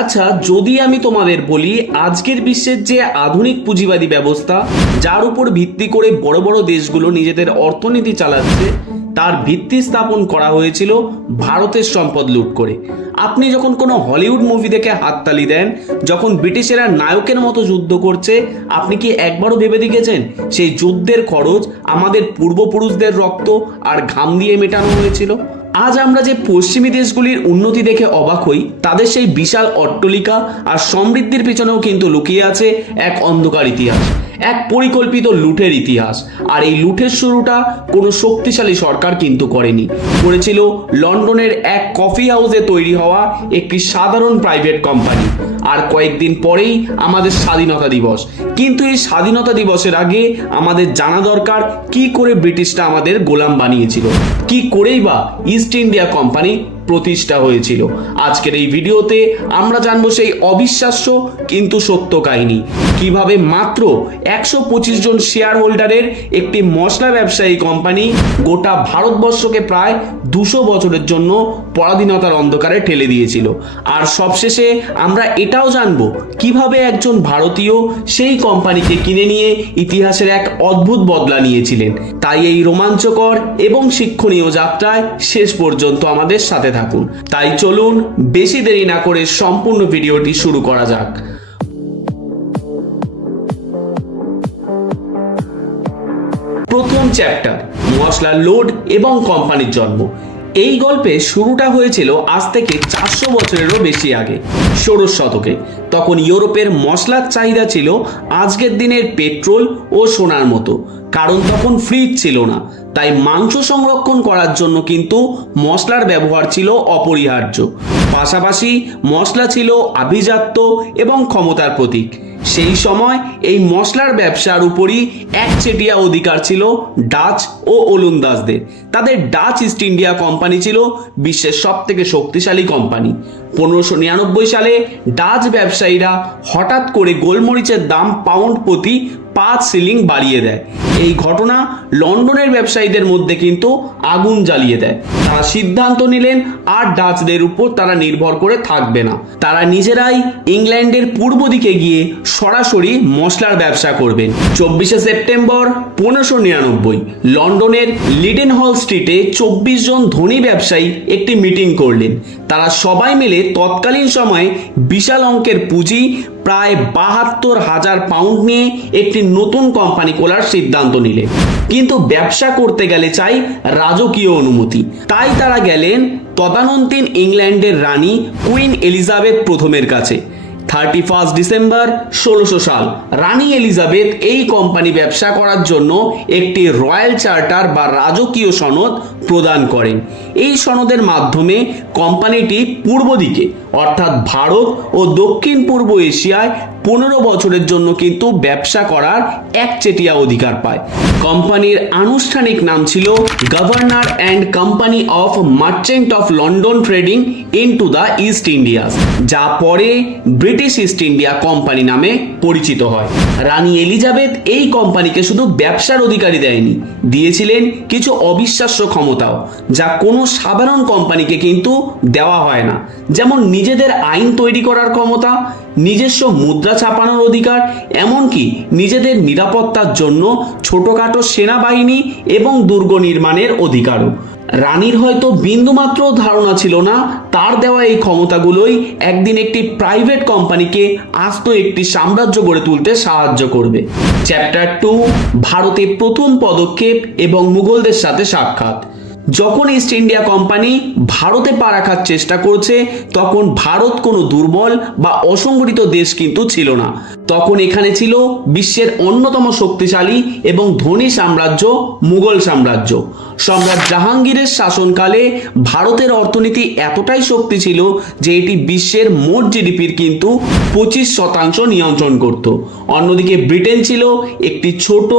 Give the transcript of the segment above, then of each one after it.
আচ্ছা যদি আমি তোমাদের বলি, আজকের বিশ্বের যে আধুনিক পুঁজিবাদী ব্যবস্থা, যার উপর ভিত্তি করে বড় বড় দেশগুলো নিজেদের অর্থনীতি চালাচ্ছে, তার ভিত্তি স্থাপন করা হয়েছিল ভারতের সম্পদ লুট করে। আপনি যখন কোনো হলিউড মুভি দেখে হাততালি দেন, যখন ব্রিটিশেরা নায়কের মতো যুদ্ধ করছে, আপনি কি একবারও ভেবে দেখেছেন? সেই যুদ্ধের খরচ আমাদের পূর্বপুরুষদের রক্ত আর ঘাম দিয়ে মেটানো হয়েছিল? আজ আমরা যে পশ্চিমী দেশগুলির উন্নতি দেখে অবাক হই, তাদের সেই বিশাল অট্টলিকা আর সমৃদ্ধির পেছনেও কিন্তু লুকিয়ে আছে এক অন্ধকার ইতিহাস। এক পরিকল্পিত লুটের ইতিহাস। আর এই লুটের শুরুটা কোনো শক্তিশালী সরকার কিন্তু করেনি। করেছিল লন্ডনের এক কফি হাউসে তৈরি হওয়া একটি সাধারণ প্রাইভেট কোম্পানি। আর কয়েকদিন পরেই আমাদের স্বাধীনতা দিবস। কিন্তু এই স্বাধীনতা দিবসের আগে আমাদের জানা দরকার কি করে ব্রিটিশরা আমাদের গোলাম বানিয়েছিল। কি করেই বা ইস্ট ইন্ডিয়া কোম্পানি প্রতিষ্ঠা হয়েছিল। আজকের এই ভিডিওতে আমরা জানব সেই অবিশ্বাস্য কিন্তু সত্য কাহিনী। কীভাবে মাত্র একশো পঁচিশ জন শেয়ার হোল্ডারের একটি মশলা ব্যবসায়ী কোম্পানি গোটা ভারতবর্ষকে প্রায় দুশো বছরের জন্য পরাধীনতার অন্ধকারে ঠেলে দিয়েছিল। আর সবশেষে আমরা এটাও জানব, কীভাবে একজন ভারতীয় সেই কোম্পানিকে কিনে নিয়ে ইতিহাসের এক অদ্ভুত বদলা নিয়েছিলেন। তাই এই রোমাঞ্চকর এবং শিক্ষণীয় যাত্রায় শেষ পর্যন্ত আমাদের সাথে থাকুন। তাই চলুন, বেশি দেরি না করে সম্পূর্ণ ভিডিওটি শুরু করা যাক। প্রথম চ্যাপ্টার, মশলা লোড এবং কোম্পানির জন্ম। এই গল্পে শুরুটা হয়েছিল আজ থেকে চারশো বছরেরও বেশি আগে, ষোড়শ শতকে। তখন ইউরোপের মশলার চাহিদা ছিল আজকের দিনের পেট্রোল ও সোনার মতো। কারণ তখন ফ্রিজ ছিল না। তাই মাংস সংরক্ষণ করার জন্য কিন্তু মশলার ব্যবহার ছিল অপরিহার্য। পাশাপাশি মশলা ছিল আভিজাত্য এবং ক্ষমতার প্রতীক। সেই সময় এই মশলার ব্যবসার উপরই একচেটিয়া অধিকার ছিল ডাচ ও ওলন্দাজদের। তাদের ডাচ ইস্ট ইন্ডিয়া কোম্পানি ছিল বিশ্বের সব থেকে শক্তিশালী কোম্পানি। পনেরোশো নিরানব্বই সালে ডাচ ব্যবসায়ীরা হঠাৎ করে গোলমরিচের দাম পাউন্ড প্রতি পাঁচ সিলিং বাড়িয়ে দেয়। এই ঘটনা লন্ডনের ব্যবসায়ীদের মধ্যে কিন্তু আগুন জ্বালিয়ে দেয়। তারা সিদ্ধান্ত নিলেন, আর ডাচদের উপর তারা নির্ভর করে থাকবে না। তারা নিজেরাই ইংল্যান্ডের পূর্ব দিকে গিয়ে সরাসরি মশলার ব্যবসা করবেন। চব্বিশে সেপ্টেম্বর পনেরোশো নিরানব্বই, লন্ডনের লিডেন হল স্ট্রিটে চব্বিশ জন ধনী ব্যবসায়ী একটি মিটিং করলেন। তারা সবাই মিলে তৎকালীন সময়ে বিশাল অঙ্কের পুঁজি প্রায় বাহাত্তর হাজার পাউন্ড নিয়ে একটি নতুন কোম্পানি খোলার সিদ্ধান্ত নিলেন কিন্তু ব্যবসা করতে গেলে চাই রাজকীয় অনুমতি। তাই তারা গেলেন তদানন্তীন ইংল্যান্ডের রানী কুইন এলিজাবেথ প্রথমের কাছে। থার্টি ফার্স্ট ডিসেম্বর ষোলোশো সাল। রানী এলিজাবেথ এই কোম্পানি ব্যবসা করার জন্য একটি রয়্যাল চার্টার বা রাজকীয় সনদ প্রদান করেন। এই সনদের মাধ্যমে কোম্পানিটি পূর্ব দিকে, অর্থাৎ ভারত ও দক্ষিণ পূর্ব এশিয়ায় পনেরো বছরের জন্য কিন্তু ব্যবসা করার একচেটিয়া অধিকার পায়। কোম্পানির আনুষ্ঠানিক নাম ছিল governor and company of merchant of London trading in to the East Indies, যা পরে ব্রিটিশ ইস্ট ইন্ডিয়া কোম্পানি নামে পরিচিত হয়। রানী এলিজাবেথ এই কোম্পানিকে শুধু ব্যবসার অধিকারী দেয়নি, দিয়েছিলেন কিছু অবিশ্বাস্য ক্ষমতাও, যা কোনো সাধারণ কোম্পানিকে কিন্তু দেওয়া হয় না। যেমন নিজেদের আইন তৈরি করার ক্ষমতা নিজস্ব মুদ্রা ছাপানোর অধিকার, এমনকি নিজেদের নিরাপত্তার জন্য ছোটখাটো সেনাবাহিনী এবং দুর্গ নির্মাণের অধিকারও। রানীর হয়তো বিন্দুমাত্র ধারণা ছিল না, তার দেওয়া এই ক্ষমতাগুলোই একদিন একটি প্রাইভেট কোম্পানিকে আস্ত একটি সাম্রাজ্য গড়ে তুলতে সাহায্য করবে। চ্যাপ্টার টু, ভারতে প্রথম পদক্ষেপ এবং মুঘলদের সাথে সাক্ষাৎ। যখন ইস্ট ইন্ডিয়া কোম্পানি ভারতে পা রাখার চেষ্টা করছে, তখন ভারত কোনো দুর্বল বা অসংগঠিত দেশ কিন্তু ছিল না। তখন এখানে ছিল বিশ্বের অন্যতম শক্তিশালী এবং ধনী সাম্রাজ্য, মুঘল সাম্রাজ্য। সম্রাট জাহাঙ্গীরের শাসনকালে ভারতের অর্থনীতি এতটাই শক্তি ছিল যে এটি বিশ্বের মোট জিডিপির কিন্তু পঁচিশ শতাংশ নিয়ন্ত্রণ করত। অন্যদিকে ব্রিটেন ছিল একটি ছোট,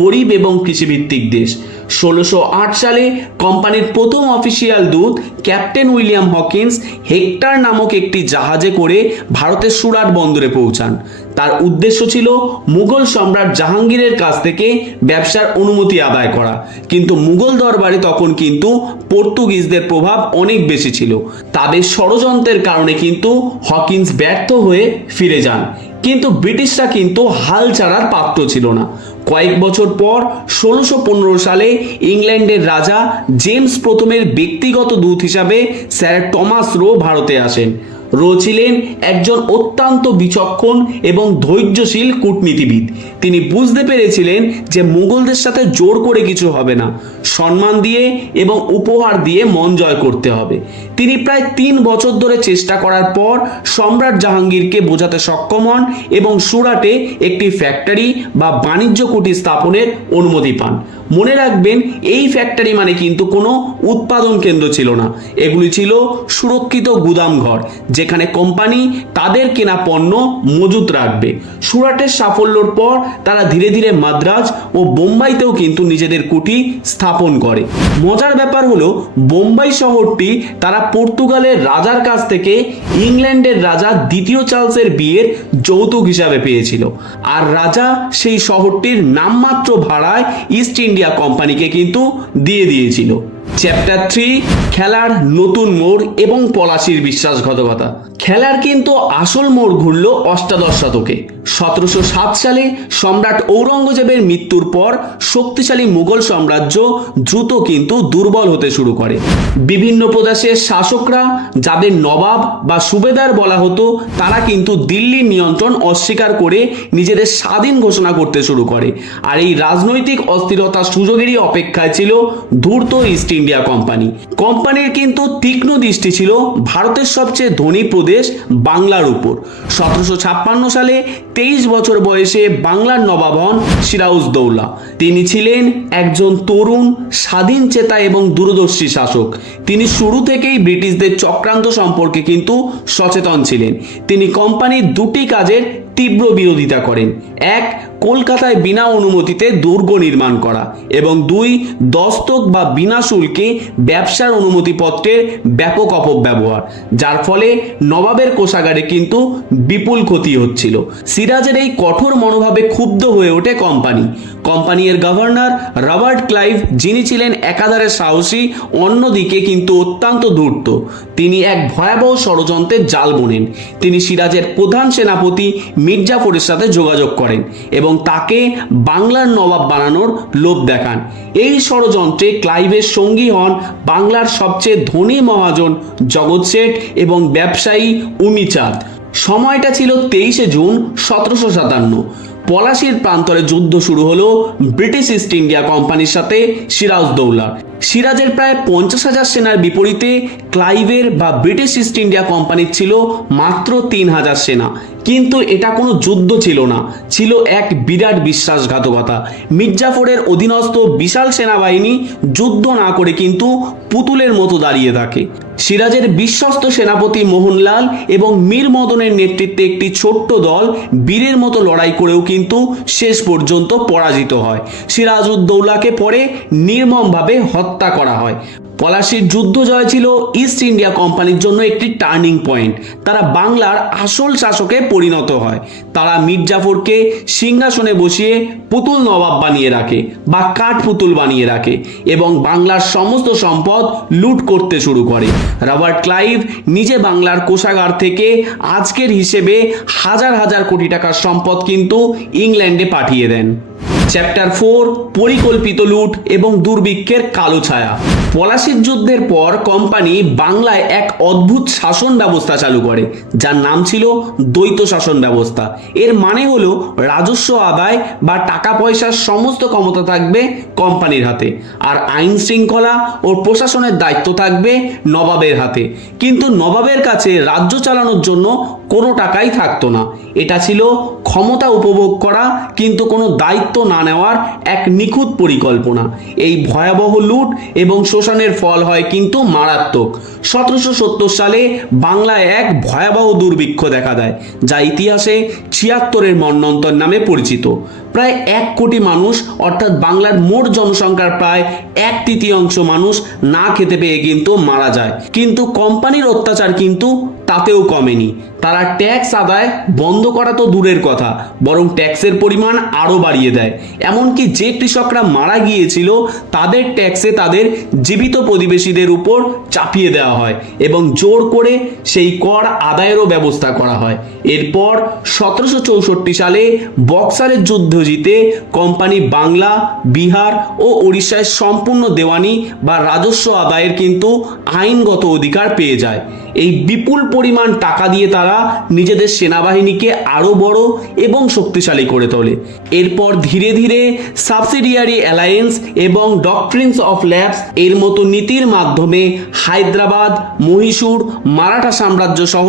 গরিব এবং কৃষিভিত্তিক দেশ। ষোলোশো সালে কোম্পানির প্রথম অফিসিয়াল দূত ক্যাপ্টেন উইলিয়াম হকিন্স হেক্টার নামক একটি জাহাজে করে ভারতের সুরাট বন্দরে পৌঁছান। তার উদ্দেশ্য ছিল মুঘল সম্রাট জাহাঙ্গীরের কাছ থেকে ব্যবসার অনুমতি আদায় করা। কিন্তু মুঘল দরবারে তখন কিন্তু পর্তুগিজদের প্রভাব অনেক বেশি ছিল। তাদের ষড়যন্ত্রের কারণে কিন্তু হকিন্স ব্যর্থ হয়ে ফিরে যান। কিন্তু ব্রিটিশরা কিন্তু হাল ছাড়ার পাত্র ছিল না। কয়েক বছর পর ষোলোশো পনেরো সালে ইংল্যান্ডের রাজা জেমস প্রথমের ব্যক্তিগত দূত হিসাবে স্যার টমাস রো ভারতে আসেন। রো ছিলেন একজন অত্যন্ত বিচক্ষণ এবং ধৈর্যশীল কূটনীতিবিদ। তিনি বুঝতে পেরেছিলেন যে মুঘলদের সাথে জোর করে কিছু হবে না। সম্মান দিয়ে এবং উপহার দিয়ে মন জয় করতে হবে। তিনি প্রায় তিন বছর ধরে চেষ্টা করার পর সম্রাট জাহাঙ্গীরকে বোঝাতে সক্ষম হন এবং সুরাটে একটি ফ্যাক্টরি বা বাণিজ্য কুটির স্থাপনের অনুমতি পান। মনে রাখবেন, এই ফ্যাক্টরি মানে কিন্তু কোনো উৎপাদন কেন্দ্র ছিল না। এগুলি ছিল সুরক্ষিত গুদাম ঘর যেখানে কোম্পানি তাদের কেনা পণ্য মজুত রাখবে। সুরাটের সাফল্যর পর তারা ধীরে ধীরে মাদ্রাজ ও বোম্বাইতেও কিন্তু নিজেদের কুটি স্থাপন করে। মজার ব্যাপার হলো, বোম্বাই শহরটি তারা পর্তুগালের রাজার কাছ থেকে ইংল্যান্ডের রাজা দ্বিতীয় চার্লসের বিয়ের যৌতুক হিসাবে পেয়েছিল। আর রাজা সেই শহরটির নামমাত্র ভাড়ায় ইস্ট ইন্ডিয়া কোম্পানিকে কিন্তু দিয়ে দিয়েছিল। চ্যাপ্টার থ্রি খেলার নতুন মোড় এবং পলাশির বিশ্বাসঘাতকতা। খেলার কিন্তু আসল মোড় ঘুরল অষ্টাদশ শতকে। সতেরোশো সাত সালে সম্রাট ঔরঙ্গজেবের মৃত্যুর পর শক্তিশালী মুঘল সাম্রাজ্য দ্রুত কিন্তু দুর্বল হতে শুরু করে। বিভিন্ন প্রদেশের শাসকরা যাদের নবাব বা সুবেদার বলা হতো, তারা কিন্তু দিল্লির নিয়ন্ত্রণ অস্বীকার করে নিজেদের স্বাধীন ঘোষণা করতে শুরু করে। আর এই রাজনৈতিক অস্থিরতার সুযোগেরই অপেক্ষায় ছিল ধূর্ত ইস্ট ইন্ডিয়া কোম্পানি। কোম্পানির কিন্তু তীক্ষ্ণ দৃষ্টি ছিল ভারতের সবচেয়ে ধনী প্রদেশ বাংলার উপর। সতেরোশো ছাপ্পান্ন সালে তেইশ বছর বয়সে বাংলার নবাব হন সিরাউজদৌল্লা তিনি ছিলেন একজন তরুণ, স্বাধীন চেতা এবং দূরদর্শী শাসক। তিনি শুরু থেকেই ব্রিটিশদের চক্রান্ত সম্পর্কে কিন্তু সচেতন ছিলেন। তিনি কোম্পানির দুটি কাজের তীব্র বিরোধিতা করেন। এক, কলকাতায় বিনা অনুমতিতে দুর্গ নির্মাণ করা এবং দুই, দস্তক বা বিনা শুল্কে ব্যবসার অনুমতিপত্রের ব্যাপক অপব্যবহার, যার ফলে নবাবের কোষাগারে কিন্তু বিপুল ক্ষতি হচ্ছিল। সিরাজের এই কঠোর মনোভাবে ক্ষুব্ধ হয়ে ওঠে কোম্পানি। কোম্পানির গভর্নর রবার্ট ক্লাইভ, যিনি ছিলেন একাধারে সাহসী, অন্যদিকে কিন্তু অত্যন্ত ধূর্ত। তিনি এক ভয়াবহ ষড়যন্ত্রের জাল বোনেন। তিনি সিরাজের প্রধান সেনাপতি মির্জাফরের সাথে যোগাযোগ করেন এবং তাকে বাংলার নবাব বানানোর লোভ দেখান। এই ষড়যন্ত্রে ক্লাইভের সঙ্গী হন বাংলার সবচেয়ে ধনী মহাজন জগৎ শেঠ এবং ব্যবসায়ী উমিচাঁদ। সময়টা ছিল তেইশে জুন সতেরোশো সাতান্ন। পলাশির প্রান্তরে যুদ্ধ শুরু হলো ব্রিটিশ ইস্ট ইন্ডিয়া কোম্পানির সাথে সিরাজদৌল্লা সিরাজের প্রায় পঞ্চাশ হাজার সেনার বিপরীতে ক্লাইভের বা ব্রিটিশ ইস্ট ইন্ডিয়া কোম্পানির ছিল মাত্র তিন হাজার সেনা। কিন্তু এটা কোনো যুদ্ধ ছিল না। ছিল এক বিরাট বিশ্বাসঘাতকতা। মির্জাফরের অধীনস্থ বিশাল সেনাবাহিনী যুদ্ধ না করে কিন্তু পুতুলের মতো দাঁড়িয়ে থাকে। সিরাজের বিশ্বস্ত সেনাপতি মোহনলাল এবং মীর মদনের নেতৃত্বে একটি ছোট্ট দল বীরের মতো লড়াই করেও কিন্তু শেষ পর্যন্ত পরাজিত হয়। সিরাজউদ্দৌলাকে পরে নির্মমভাবে হত্যা করা হয়। পলাশির যুদ্ধ জয় ছিল ইস্ট ইন্ডিয়া কোম্পানির জন্য একটি টার্নিং পয়েন্ট তারা বাংলার আসল শাসকে পরিণত হয়। তারা মির্জাফরকে সিংহাসনে বসিয়ে পুতুল নবাব বানিয়ে রাখে বা কাঠ পুতুল বানিয়ে রাখে এবং বাংলার সমস্ত সম্পদ লুট করতে শুরু করে। রবার্ট ক্লাইভ নিজে বাংলার কোষাগার থেকে আজকের হিসেবে হাজার হাজার কোটি টাকার সম্পদ কিন্তু ইংল্যান্ডে পাঠিয়ে দেন। চ্যাপ্টার ফোর পরিকল্পিত লুট এবং দুর্ভিক্ষের কালো ছায়া। পলাশির যুদ্ধের পর কোম্পানি বাংলায় এক অদ্ভুত শাসন ব্যবস্থা চালু করে, যার নাম ছিল দ্বৈত শাসন ব্যবস্থা। এর মানে হলো রাজস্ব আদায় বা টাকা পয়সার সমস্ত ক্ষমতা থাকবে কোম্পানির হাতে, আর আইন শৃঙ্খলা ও প্রশাসনের দায়িত্ব থাকবে নবাবের হাতে। কিন্তু নবাবের কাছে রাজ্য চালানোর জন্য কোনো টাকাই থাকতো না। এটা ছিল ক্ষমতা উপভোগ করা, কিন্তু কোনো দায়িত্ব না নেওয়ার এক নিখুঁত পরিকল্পনা। এই ভয়াবহ লুট এবং শোষণের ফল হয় কিন্তু মারাত্মক। সতেরোশো সত্তর সালে বাংলায় এক ভয়াবহ দুর্ভিক্ষ দেখা দেয়, যা ইতিহাসে ছিয়াত্তরের মন্নন্তর নামে পরিচিত। প্রায় এক কোটি মানুষ, অর্থাৎ বাংলার মোট জনসংখ্যার প্রায় এক তৃতীয়াংশ মানুষ না খেতে পেয়ে কিন্তু মারা যায়। কিন্তু কোম্পানির অত্যাচার কিন্তু তাতেও কমেনি। তারা ট্যাক্স আদায় বন্ধ করা তো দূরের কথা, বরং ট্যাক্সের পরিমাণ আরও বাড়িয়ে দেয়। এমনকি যে কৃষকরা মারা গিয়েছিল, তাদের ট্যাক্সে তাদের জীবিত প্রতিবেশীদের উপর চাপিয়ে দেওয়া হয় এবং জোর করে সেই কর আদায়েরও ব্যবস্থা করা হয়। এরপর সতেরোশো চৌষট্টি সালে বক্সারের যুদ্ধ জিতে কোম্পানি বাংলা, বিহার ও উড়িষ্যায় সম্পূর্ণ দেওয়ানি বা রাজস্ব আদায়ের কিন্তু আইনগত অধিকার পেয়ে যায়। এই বিপুল পরিমাণ টাকা দিয়ে তারা নিজেদের সেনাবাহিনীকে আরও বড় এবং শক্তিশালী করে তোলে। এরপর ধীরে ধীরে সাবসিডিয়ারি অ্যালায়েন্স এবং ডক্ট্রিনস অফ ল্যাবস এর মতো নীতির মাধ্যমে হায়দ্রাবাদ, মহীশূর, মারাঠা সাম্রাজ্য সহ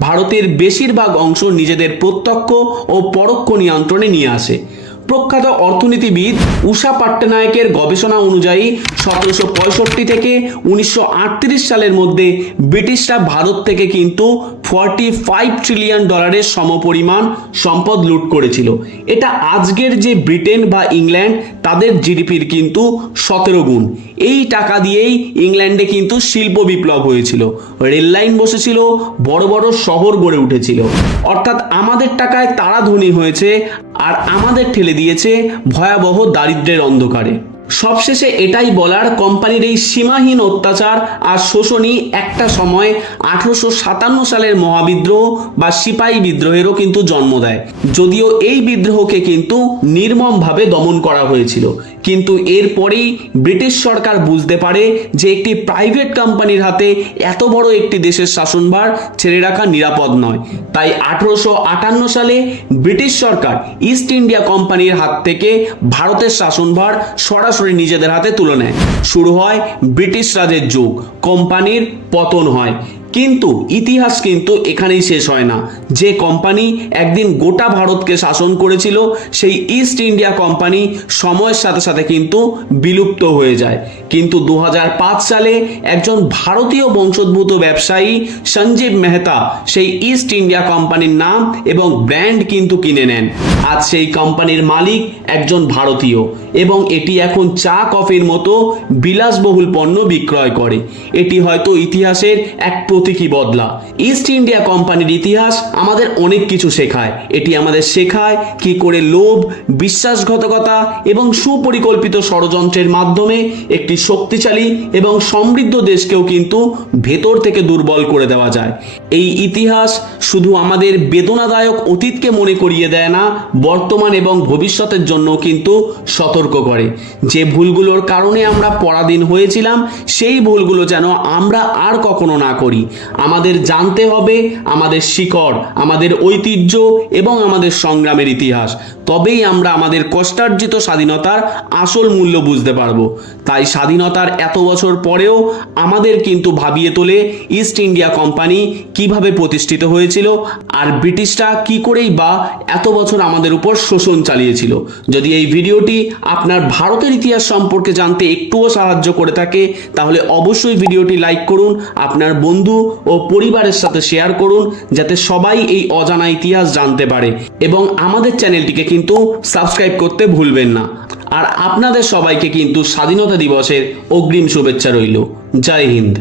ভারতের বেশিরভাগ অংশ নিজেদের প্রত্যক্ষ ও পরোক্ষ নিয়ন্ত্রণে নিয়ে আসে। প্রখ্যাত অর্থনীতিবিদ উষা পাট্টনায়কের গবেষণা অনুযায়ী সতেরোশো পঁয়ষট্টি থেকে উনিশশো আটত্রিশ সালের মধ্যে ব্রিটিশরা ভারত থেকে কিন্তু ফর্টি ফাইভ ট্রিলিয়ন ডলারের সমপরিমাণ সম্পদ লুট করেছিল। এটা আজকের যে ব্রিটেন বা ইংল্যান্ড, তাদের জিডিপির কিন্তু সতেরো গুণ। এই টাকা দিয়েই ইংল্যান্ডে কিন্তু শিল্প বিপ্লব হয়েছিল। রেল লাইন বসেছিল, বড় বড় শহর গড়ে উঠেছিল। অর্থাৎ আমাদের টাকায় তারা ধনী হয়েছে আর আমাদের ঠেলে দিয়েছে ভয়াবহ দারিদ্রের অন্ধকারে। সবশেষে এটাই বলার কোম্পানির এই সীমাহীন অত্যাচার আর শোষণই একটা সময় আঠারোশো সাতান্ন সালের মহাবিদ্রোহ বা সিপাহী বিদ্রোহেরও কিন্তু জন্ম দেয়। যদিও এই বিদ্রোহকে কিন্তু নির্মমভাবে দমন করা হয়েছিল। কিন্তু এরপরেই ব্রিটিশ সরকার বুঝতে পারে যে একটি প্রাইভেট কোম্পানির হাতে এত বড় একটি দেশের শাসনভার ছেড়ে রাখা নিরাপদ নয়। তাই আঠারোশো আটান্ন সালে ব্রিটিশ সরকার ইস্ট ইন্ডিয়া কোম্পানির হাত থেকে ভারতের শাসনভার সরাসরি নিজেদের হাতে তুলে নেয়। শুরু হয় ব্রিটিশ রাজের যুগ। কোম্পানির পতন হয়। কিন্তু ইতিহাস কিন্তু এখানেই শেষ হয় না। যে কোম্পানি একদিন গোটা ভারতকে শাসন করেছিল, সেই ইস্ট ইন্ডিয়া কোম্পানি সময়ের সাথে সাথে কিন্তু বিলুপ্ত হয়ে যায়। কিন্তু দু হাজার পাঁচ সালে একজন ভারতীয় বংশোদ্ভূত ব্যবসায়ী সঞ্জীব মেহতা সেই ইস্ট ইন্ডিয়া কোম্পানির নাম এবং ব্র্যান্ড কিন্তু কিনে নেন। আজ সেই কোম্পানির মালিক একজন ভারতীয় এবং এটি এখন চা কফির মতো বিলাসবহুল পণ্য বিক্রয় করে। এটি হয়তো ইতিহাসের এক প্রতীকী বদলা। ইস্ট ইন্ডিয়া কোম্পানির ইতিহাস আমাদের অনেক কিছু শেখায়। এটি আমাদের শেখায় কি করে লোভ, বিশ্বাসঘাতকতা এবং সুপরিকল্পিত ষড়যন্ত্রের মাধ্যমে একটি শক্তিশালী এবং সমৃদ্ধ দেশকেও কিন্তু ভেতর থেকে দুর্বল করে দেওয়া যায়। এই ইতিহাস শুধু আমাদের বেদনাদায়ক অতীতকে মনে করিয়ে দেয় না, বর্তমান এবং ভবিষ্যতের জন্য কিন্তু সতর্ক করে। যে ভুলগুলোর কারণে আমরা পরাধীন হয়েছিলাম, সেই ভুলগুলো যেন আমরা আর কখনো না করি। আমাদের জানতে হবে আমাদের শিকড়, আমাদের ঐতিহ্য এবং আমাদের সংগ্রামের ইতিহাস। তবেই আমরা আমাদের কষ্টার্জিত স্বাধীনতার আসল মূল্য বুঝতে পারব। তাই স্বাধীনতার এত বছর পরেও আমাদের কিন্তু ভাবিয়ে তোলে ইস্ট ইন্ডিয়া কোম্পানি কীভাবে প্রতিষ্ঠিত হয়েছিল আর ব্রিটিশরা কি করেই বা এত বছর আমাদের উপর শোষণ চালিয়েছিল। যদি এই ভিডিওটি আপনার ভারতের ইতিহাস সম্পর্কে জানতে একটুও সাহায্য করে থাকে, তাহলে অবশ্যই ভিডিওটি লাইক করুন। আপনার বন্ধু ও পরিবারের সাথে শেয়ার করুন যাতে সবাই এই অজানা ইতিহাস জানতে পারে। এবং আমাদের চ্যানেলটিকে কিন্তু সাবস্ক্রাইব করতে ভুলবেন না। আর আপনাদের সবাইকে কিন্তু স্বাধীনতা দিবসের অগ্রিম শুভেচ্ছা রইল। জয় হিন্দ।